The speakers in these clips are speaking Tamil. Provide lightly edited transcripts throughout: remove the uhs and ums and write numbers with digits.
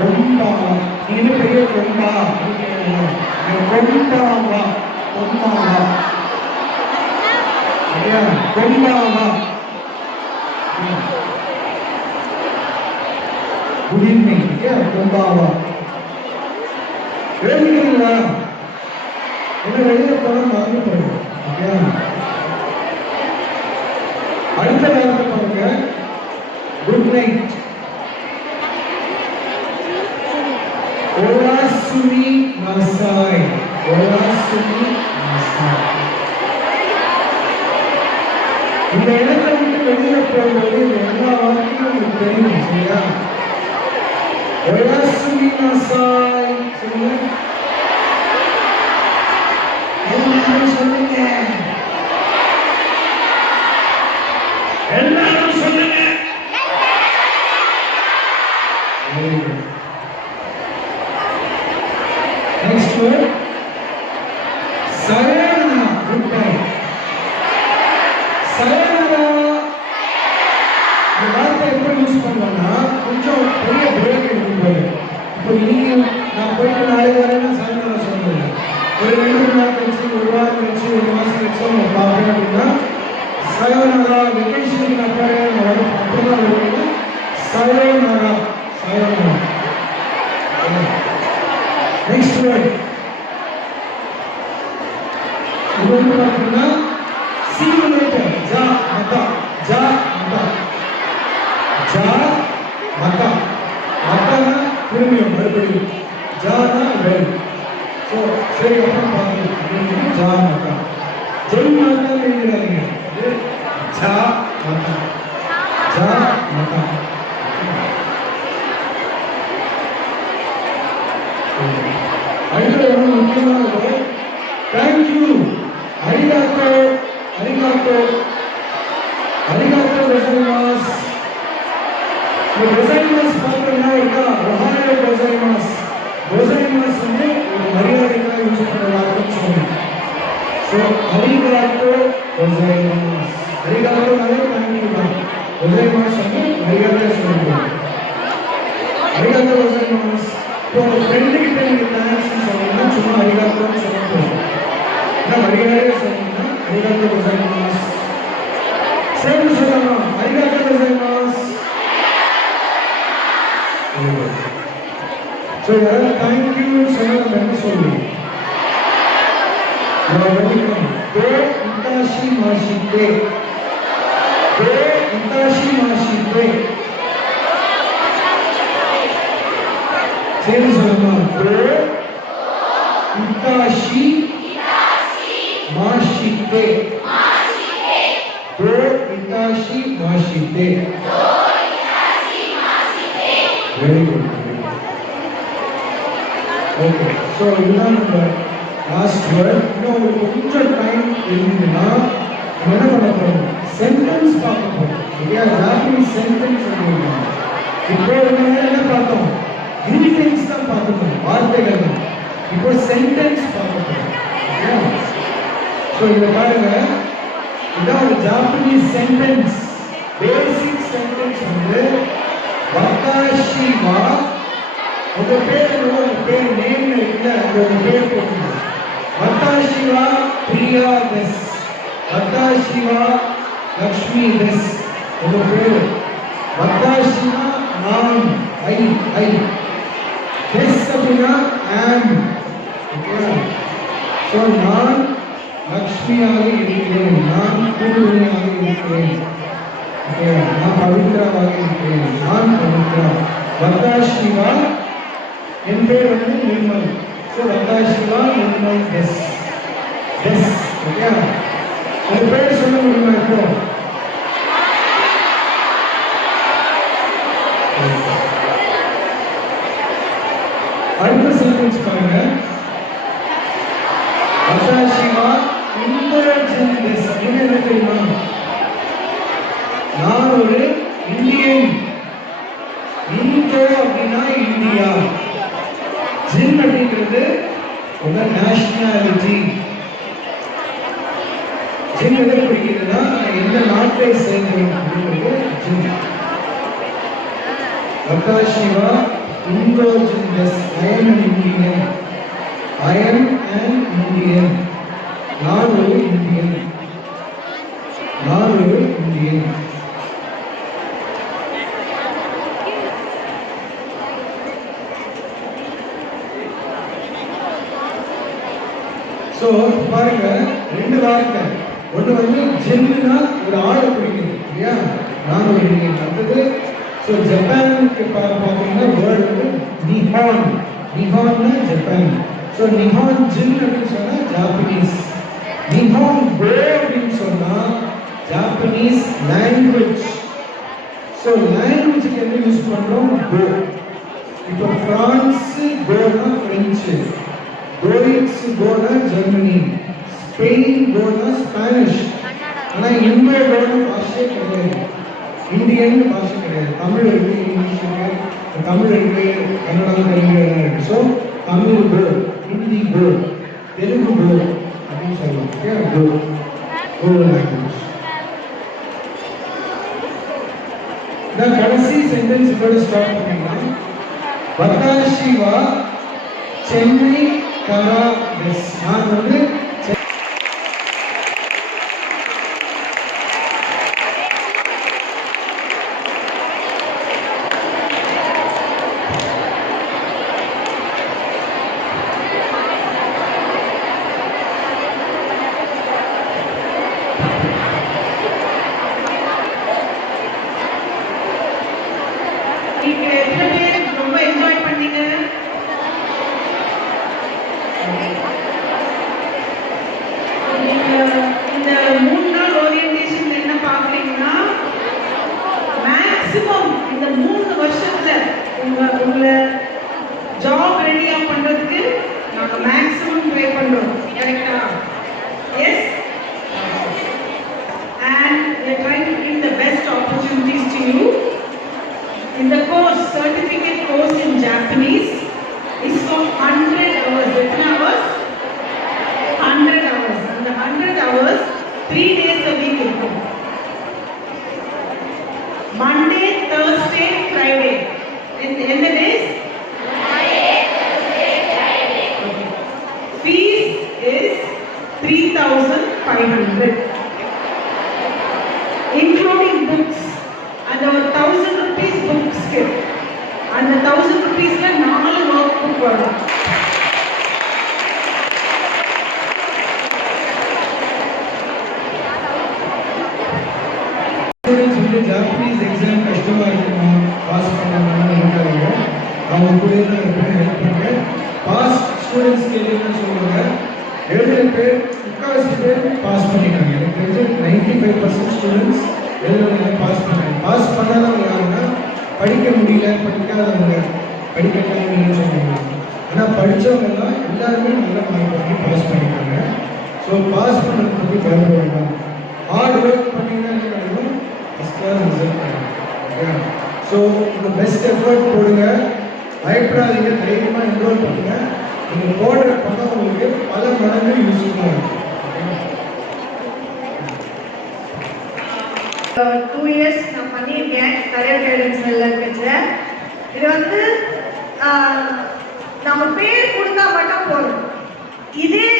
கொம்பாவா நீ என்ன பெரிய கொம்பா கொம்பாவா கொம்பாவா கொம்பாவா குட் ஈவினிங் கொம்பாவா எழுதிக்கிறீங்களா என்ன வெளியில போன மறந்து போயிடும். அடுத்த வார்த்தை பாருங்க குட் நைட். ஓலாசுமி மசாய் ஓலாசுமி மசாய். இந்த இடத்தை விட்டு வெளியில போகும்போது எல்லா வார்த்தையும் உங்களுக்கு தெரியும் சரியா? ஓலாசுமி மசாய் சொல்லுங்க. சொல்லுங்க எல்லாரும் சொல்லுங்க. Next word Sayana. Good night. Sayana இந்த வார்த்தை எப்படி யூஸ் பண்ணுவோம்னா கொஞ்சம் பெரிய பிரேக் எடுக்கும்போது இப்போ நீங்க நான் போயிட்டு நாளைக்கு வரேன்னா சயனா சொல்லுங்க. ஒரு 2 நாள் கழிச்சு ஒரு வாரம் கழிச்சு ஒரு மாசம் கழிச்சு நம்ம பார்ப்பேன் அப்படின்னா சயோனரா வெக்கேஷனுக்கு நான் போறேன் அப்படிதான் வருவீங்க. சயோனரா சயோனரா. நெக்ஸ்ட் வேர்ட் இது வந்து பார்த்தீங்கன்னா see you later. ஜா மதா ஜா மதா ஜா மதா மதானா திரும்பியும் மறுபடியும் ஜானா வெல். ஸோ சரி அப்புறம் பார்த்துக்கலாம். ஜா மதா ஜெய் மாதா எழுதுறாங்க. ஜா மதா ஜா மதா. அடுத்த ரொம்ப முக்கியமானது தேங்க்யூ. அரிகாத்தோ அரிகாத்தோ அரிகாத்தோ கோசைமாஸ். இந்த கோசைமாஸ் பார்த்தீங்கன்னா இருக்கா ஒஹாயோ கோசைமாஸ். கோசைமாஸ் வந்து ஒரு மரியாதைக்காக யூஸ் பண்ணுறாங்கன்னு சொன்னேன். ஸோ அரிகாத்தோ கோசைமாஸ். அரிகாத்தோனாலே தேங்க்யூ தான். கோசைமாஸ் வந்து மரியாதை சொல்லுவோம். அரிகாத்தோ கோசைமாஸ். இப்போ ஒரு ஃப்ரெண்டுக்கிட்ட நீங்கள் தேங்க்ஸ்ன்னு சொன்னீங்கன்னா சும்மா அரிகாத்தோன்னு சொல்ல போதும். ஆனால் மரியாதையாக சொன்னீங்கன்னா அரிகாத்தோ கோசைமாஸ். சேர்ந்து சொல்லலாம் அரிகாத்தோ கோசைமாஸ். ஸோ யாராவது தேங்க்யூன்னு சொன்னால் நம்ம என்ன சொல்லுவோம்? दो इताशी माशिते दो इताशी माशिते. சேரி சொல்லுமா दो इताशी माशिते दो इताशी माशिते. Very good. ओके सो இதுதான் நம்ம லாஸ்ட் வேர்ட். இன்னும் கொஞ்சம் டைம் இருந்ததுன்னா நம்ம என்ன பண்ண போறோம்? சென்டென்ஸ் பார்க்க போறோம். இல்லையா? ஜாப்பனீஸ் சென்டென்ஸ் சொல்லுவாங்க. இப்போ என்ன பார்த்தோம்? கிரீட்டிங்ஸ் தான் பார்த்தோம், வார்த்தைகள். இப்போ சென்டென்ஸ் பார்க்க போறோம். ஸோ இதை பாருங்க, இதான் ஒரு ஜாப்பனீஸ் சென்டென்ஸ். பேசிக் சென்டென்ஸ் வந்து வத்தாஷி வா. உங்க பேர் உங்க பேர் நேம் இருக்குல்ல, உங்க பேர் போட்டுங்க. வத்தாஷி வா பிரியா தெஸ். வத்தாஷி வா லக்ஷ்மி தெஸ். உங்க பேர் வத்தாஷி வா நான் ஐ ஐ தெஸ் அப்படின்னா ஆம். ஓகே. ஸோ நான் லக்ஷ்மியாக இருக்கிறேன், நான் பூர்ணியாக இருக்கிறேன், ஓகே, நான் பவித்ராவாக இருக்கிறேன், நான் பவித்ரா. வத்தாஷிவா என் பேர் வந்து நிர்மல். ஸோ வத்தாஷிவா நிர்மல் தெஸ் தெஸ். ஓகே. உங்க பேர் சொல்ல முடியுமா? இப்போ அடுத்த சென்டென்ஸ் பாருங்க. வத்தாஷிவா இந்தியன் தெஸ். என்ன தெரியுமா? நான் ஒரு இந்தியன். இந்தோ அப்படின்னா இந்தியா. ஜின் அப்படிங்கிறது உங்க நேஷனாலிட்டி. ஜின் எதை குறிக்கிறதுனா எந்த நாட்டை சேர்ந்தவன் அப்படிங்கிறது ஜின். Vakashiva indulgence. I am an Indian. I am an Indian. நான் ஒரு இந்தியன். நான் ஒரு இந்தியன். ஸோ பாருங்க, ரெண்டு வார்த்தை. ஒன்று வந்து ஜென்னுனா ஒரு ஆளை பிடிக்குது இல்லையா, நான் ஒரு இந்தியன். அடுத்தது ஸோ ஜப்பானுக்கு பார்த்தீங்கன்னா வேர்டு வந்து நிஹான். நிஹான்னா ஜப்பான். ஸோ நிஹான் ஜின் அப்படின்னு சொன்னால் ஜாப்பனீஸ். நிஹான் கோ அப்படின்னு சொன்னால் ஜாப்பனீஸ் லாங்குவேஜ். ஸோ லாங்குவேஜுக்கு என்ன யூஸ் பண்ணுறோம்? கோ. இப்போ ஃப்ரான்ஸு கோனா ஃப்ரெஞ்சு, டோயிட்ஸ் கோனா ஜெர்மனி, ஸ்பெயின் கோனா ஸ்பானிஷ். ஆனால் இந்தோ கோன பாஷையே கிடையாது, இந்தியன் பாஷை கிடையாது. தமிழ் இருக்கு, இங்கிலீஷ் இருக்கு, தமிழ் இருக்கு, கன்னடம், தெலுங்கு எல்லாம் இருக்கு. ஸோ தமிழ் கோ, ஹிந்தி கோ, தெலுங்கு கோ அப்படின்னு சொல்லுவோம். ஓகே, கோ கோ லாங்குவேஜ். இந்த கடைசி சென்டென்ஸ் இதோட ஸ்டார்ட் பண்ணிடலாம். வத்தாஷிவா சென்னை கரா எஸ். நான் வந்து ரொம்ப என்ஜாய் பண்ணீங்க. இந்த 3 நாள் ஓரியன்டேஷன் என்ன பார்க்குறீங்கன்னா, மேக்ஸிமம் இந்த 3 வருஷத்துல உங்களை ஜாப் ரெடியா பண்றதுக்கு நாங்க மேக்ஸிமம் ட்ரை பண்றோம். கரெக்டா? S. And we are trying to give the best opportunities to you. In the course, certificate course in Japanese is for 100 hours. How many hours? 100 hours. And the 100 hours, 3 days a week. Monday, Thursday, Friday. In the days? Monday, Thursday, Friday. Okay. Fees is 3,500. Including books. And our 1,000 rupees book skip. And the 1,000 rupees la 4 workbook varum. Students வந்து ஜாப்பனீஸ் எக்ஸாம் கஷ்டமா இருக்குமா, பாஸ் பண்ணணும்னு நினைக்காதீங்க. அவங்க கூட தான் இருப்பேன், ஹெல்ப் பண்ணுறேன். பாஸ் ஸ்டூடெண்ட்ஸ் கேட்டீங்கன்னு சொல்லுவாங்க. 7 பேர் 3/4 பேர் பாஸ் பண்ணிட்டாங்க. எனக்கு தெரிஞ்சு 95% ஸ்டூடெண்ட்ஸ் எழுதுறவங்க பாஸ் பண்ணாங்க. பாஸ் பண்ணாதவங்க யாருன்னா படிக்க முடியல, படிக்காதவங்க, படிக்கலாம்னு சொன்னாங்க. ஆனால் படித்தவங்கலாம் எல்லாருமே நல்ல மார்க் வாங்கி பாஸ் பண்ணிட்டாங்க. ஸோ பாஸ் பண்ணுறது பற்றி பயப்பட வேண்டாம். ஹார்ட் ஒர்க் பண்ணிங்கன்னா என்ன கிடைக்கும்? ஃபஸ்ட் கிளாஸ் ரிசல்ட் கிடைக்கும். ஓகே, ஸோ உங்கள் பெஸ்ட் எஃபர்ட் போடுங்க, பயப்படாதீங்க, தைரியமாக என்ரோல் பண்ணுங்க. நீங்கள் போடுற பணம் உங்களுக்கு பல மடங்கு யூஸ்ஃபுல்லாக இருக்கும். 2 years நான் பண்ணியிருக்கேன் கரியர் கைடன்ஸ் இருக்கச்சு. இது வந்து நம்ம பேர் கொடுத்தா மட்டும் போதும். இதே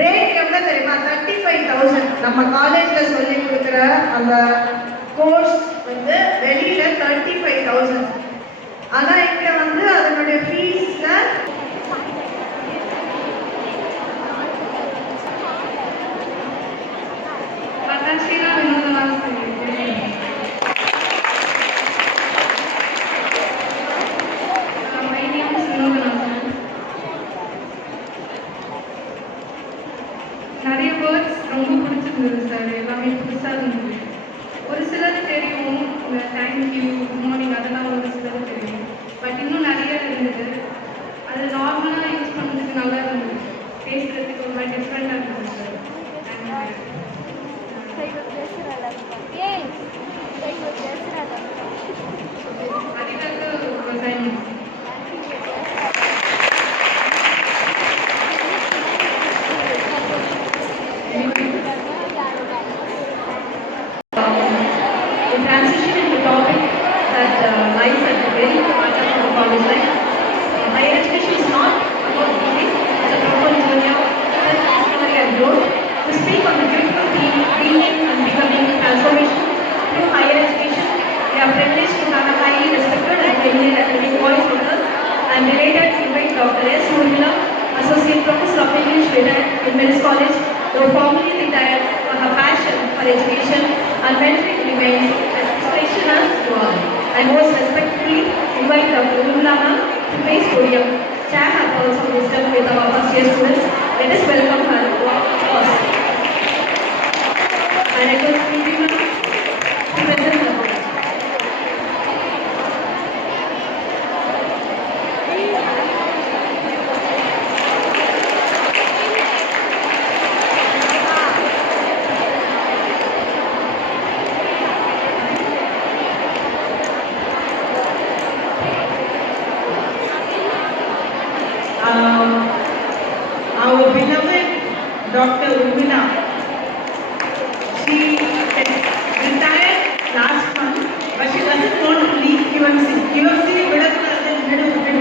ரேட் எவ்வளோ தெரியுமா? 35,000. நம்ம காலேஜில் சொல்லி கொடுக்குற அந்த கோர்ஸ் வந்து வெளியில் 35,000. ஆனால் இங்கே வந்து அதனுடைய ஃபீஸில் நிறைய வேர்ட்ஸ் ரொம்ப பிடிச்சிருந்தது சார். எல்லாமே புதுசாக இருந்தது. ஒரு சிலது தெரியும், இந்த தேங்க்யூ, குட் மார்னிங், அதெல்லாம் ஒரு சிலது தெரியும். பட் இன்னும் நிறைய இருந்தது. அது நார்மலாக யூஸ் பண்ணுறதுக்கு நல்லா இருந்தது. பேசுகிறதுக்கு ஒரு மாதிரி டிஃப்ரெண்ட்டாக இருந்தது சார். அதுக்காக ஒரு time transition into topic dear students, let us welcome her to our class. I request Preeti ma'am to present the book. Our beloved Dr. Urmila, she retired last month, but she doesn't want to leave QMC. QMC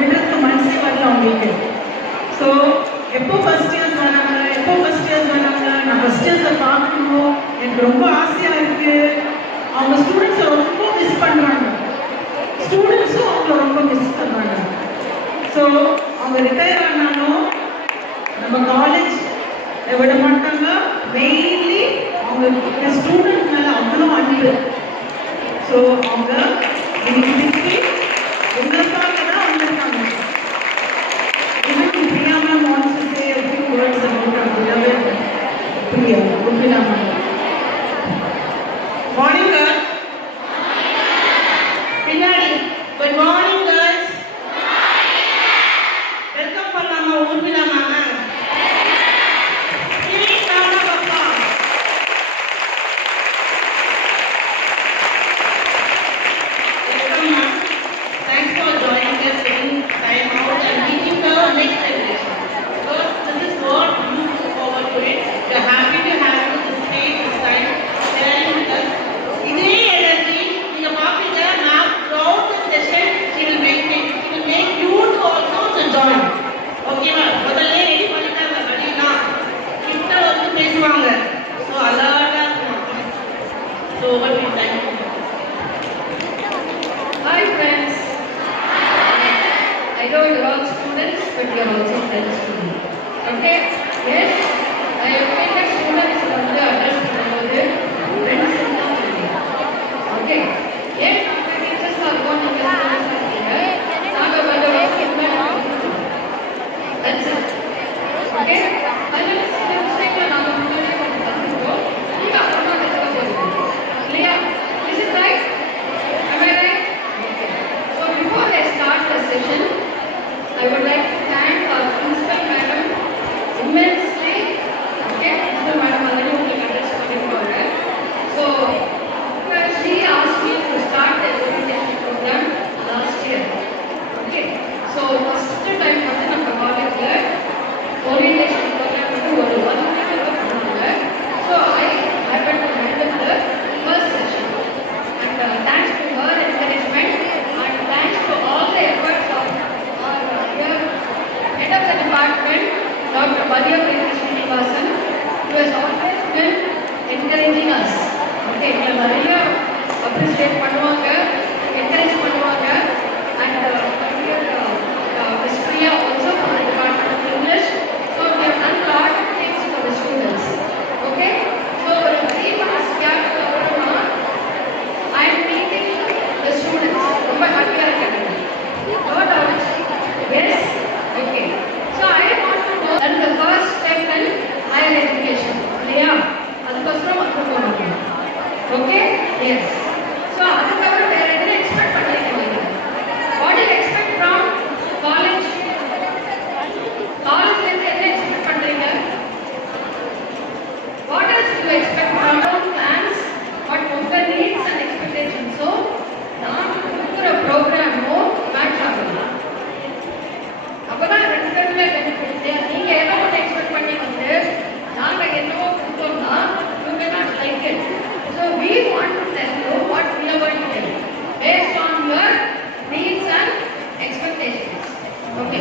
விடத்து மனசே வரல அவங்களுக்கு. ஸோ எப்போ ஃபர்ஸ்ட் இயர்ஸ் வராங்க, நான் ஃபர்ஸ்ட் இயர்ஸை பார்க்கணும், எனக்கு ரொம்ப ஆசையாக இருக்குது. அவங்க ஸ்டூடெண்ட்ஸை ரொம்ப மிஸ் பண்ணுறாங்க, ஸ்டூடெண்ட்ஸும் அவங்கள ரொம்ப மிஸ் பண்ணுறாங்க. ஸோ அவங்க ரிட்டையர் ஆனாலும் நம்ம காலேஜ் விட மாட்டாங்க. மெயின்லி அவங்க ஸ்டூடெண்ட் மேலே அவ்வளோ அன்பு. ஸோ அவங்க இன்னைக்கு உங்களுக்காக தான் வந்திருக்காங்க. இன்னும் Priya ma'am wants to say a few words about our beloved Priya Urmila ma'am. Morning girls. பின்னாடி குட் மார்னிங் girls. வெல்கம் பண்ணலாமா Urmila ma'am? Hi friends. I know you're all students, but you're also friends to me. Okay? Yes? I have been a students வந்து address பண்ணும்போது friends தான் சொல்லுங்க. Okay? ஏன் நாங்கள் டீச்சர்ஸாக இருக்கோம், நீங்கள் ஸ்டூடெண்ட்ஸாக இருக்கீங்க, நாங்கள் வந்து that's it. Okay? அதில் சில விஷயங்களை நாங்கள் முன்னாடியே கொஞ்சம் கற்றுக்கிட்டோம், நீங்கள் அப்புறமா கற்றுக்க போகிறீங்க. இல்லையா? Is it right? Am I right? Okay. So before I start the session, I would like to thank our principal madam immensely. Okay, principal madam already உங்களுக்கு address பண்ணிருக்காங்க. So she asked me to start the orientation program last year. Okay. So first time வந்து நம்ம காலேஜ்ல orientation program வந்து ஒரு 1 week பண்ணாங்க. So I happened to handle the first session. And thanks to her encouragement and thanks to all the efforts of our dear head of the department, Dr. Madhya Preeti Srinivasan, who has always been encouraging us. Okay, எங்களை நிறைய appreciate பண்ணுவாங்க, encourage பண்ணுவாங்க. And Miss Priya also from the Department of English. So we have done a lot of things for the students. Okay, so ஒரு 3 months gap அப்புறமா I am meeting the students. ரொம்ப ஹாப்பியா இருக்காங்க. No doubt. Yes. Okay. So I want to know that the first step in higher education. இல்லையா? அதுக்கப்புறம் வந்து போகணும். Okay? Yes. So அதுக்கப்புறம் வேற என்ன எக்ஸ்பெக்ட் பண்றீங்க நீங்க? What do you expect from college? காலேஜ்ல இருந்து என்ன எக்ஸ்பெக்ட் பண்றீங்க? What else do you expect from your plans? What உங்க needs and expectations? So நான் கொடுக்குற ப்ரோக்ராமும் மேட்ச் ஆகணும். அப்பதான் ரெண்டு பேருமே பெனிஃபிட். நீங்க ஏதோ ஒன்று எக்ஸ்பெக்ட் பண்ணி வந்து நாங்க என்னவோ கொடுத்தோம்னா you may not like it. So we want to tell you what we are going to tell you based on your needs and expectations. Okay.